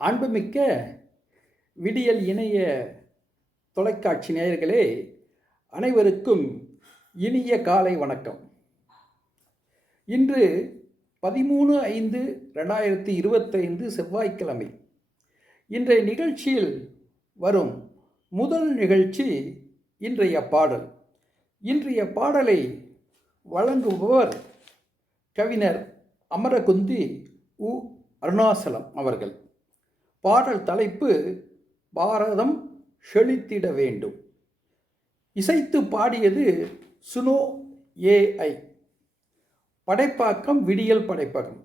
அன்புமிக்க விடியல் இணைய தொலைக்காட்சி நேயர்களே அனைவருக்கும் இனிய காலை வணக்கம். இன்று பதிமூணு ஐந்து ரெண்டாயிரத்தி இருபத்தைந்து செவ்வாய்க்கிழமை. இன்றைய நிகழ்ச்சியில் வரும் முதல் நிகழ்ச்சி இன்றைய பாடல். இன்றைய பாடலை வழங்குபவர் கவிஞர் அமரகுந்தி உ. அருணாசலம் அவர்கள். பாடல் தலைப்பு பாரதம் செழித்திட வேண்டும். இசைத்து பாடியது சுனோ ஏஐ படைப்பாக்கம் விடியல் படைப்பகம்.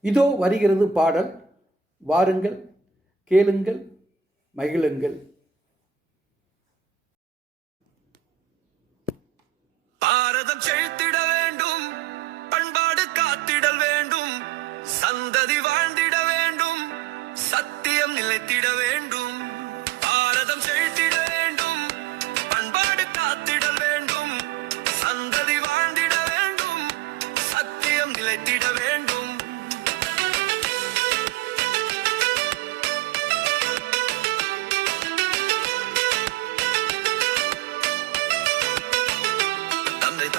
இதோ வருகிறது பாடல். வாருங்கள் கேளுங்கள் மகிழுங்கள்.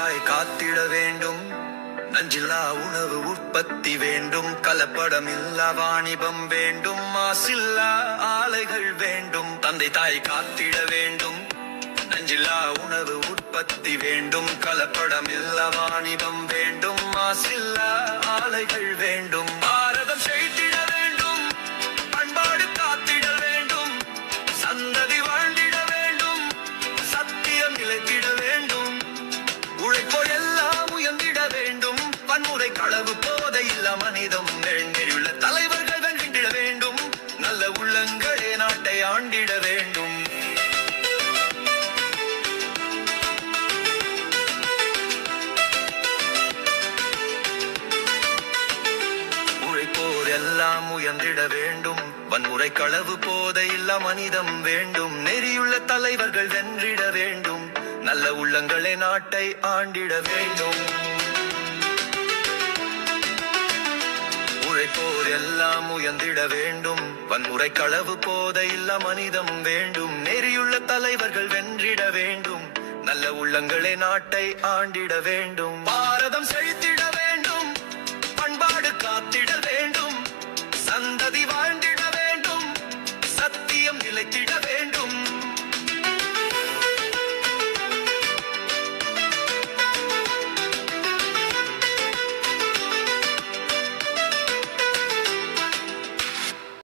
தந்தை காத்திட வேண்டும். நஞ்சில்லா உணவு உற்பத்தி வேண்டும். கலப்படம் இல்லா வாணிபம் வேண்டும். மாசில்லா ஆலைகள் வேண்டும். தந்தை தாய் காத்திட வேண்டும். நஞ்சில்லா உணவு உற்பத்தி வேண்டும். கலப்படம் இல்லா வாணிபம் வேண்டும். மாசில்லா ஆலைகள் வேண்டும். அளவு களவு போதை இல்ல மனிதம். நெருங்கியுள்ள தலைவர்கள் வென்றிட வேண்டும். நல்ல உள்ளங்களே நாட்டை ஆண்டிட வேண்டும். உழைப்போர் எல்லாம் உயர்ந்திட வேண்டும். வன்முறை களவு போதை இல்ல மனிதம் வேண்டும். நெறியுள்ள தலைவர்கள் வென்றிட வேண்டும். நல்ல உள்ளங்களே நாட்டை ஆண்டிட வேண்டும். உழைப்போர் எல்லாம் உயர்ந்திட வேண்டும். வன்முறை களவு போதையில்லா இல்ல மனிதம் வேண்டும். நெறியுள்ள தலைவர்கள் வென்றிட வேண்டும். நல்ல உள்ளங்களே நாட்டை ஆண்டிட வேண்டும். பாரதம் செழித்திட வேண்டும். பண்பாடு காத்திட வேண்டும். சந்ததி வாழ்ந்திட வேண்டும். சத்தியம் நிலைத்திட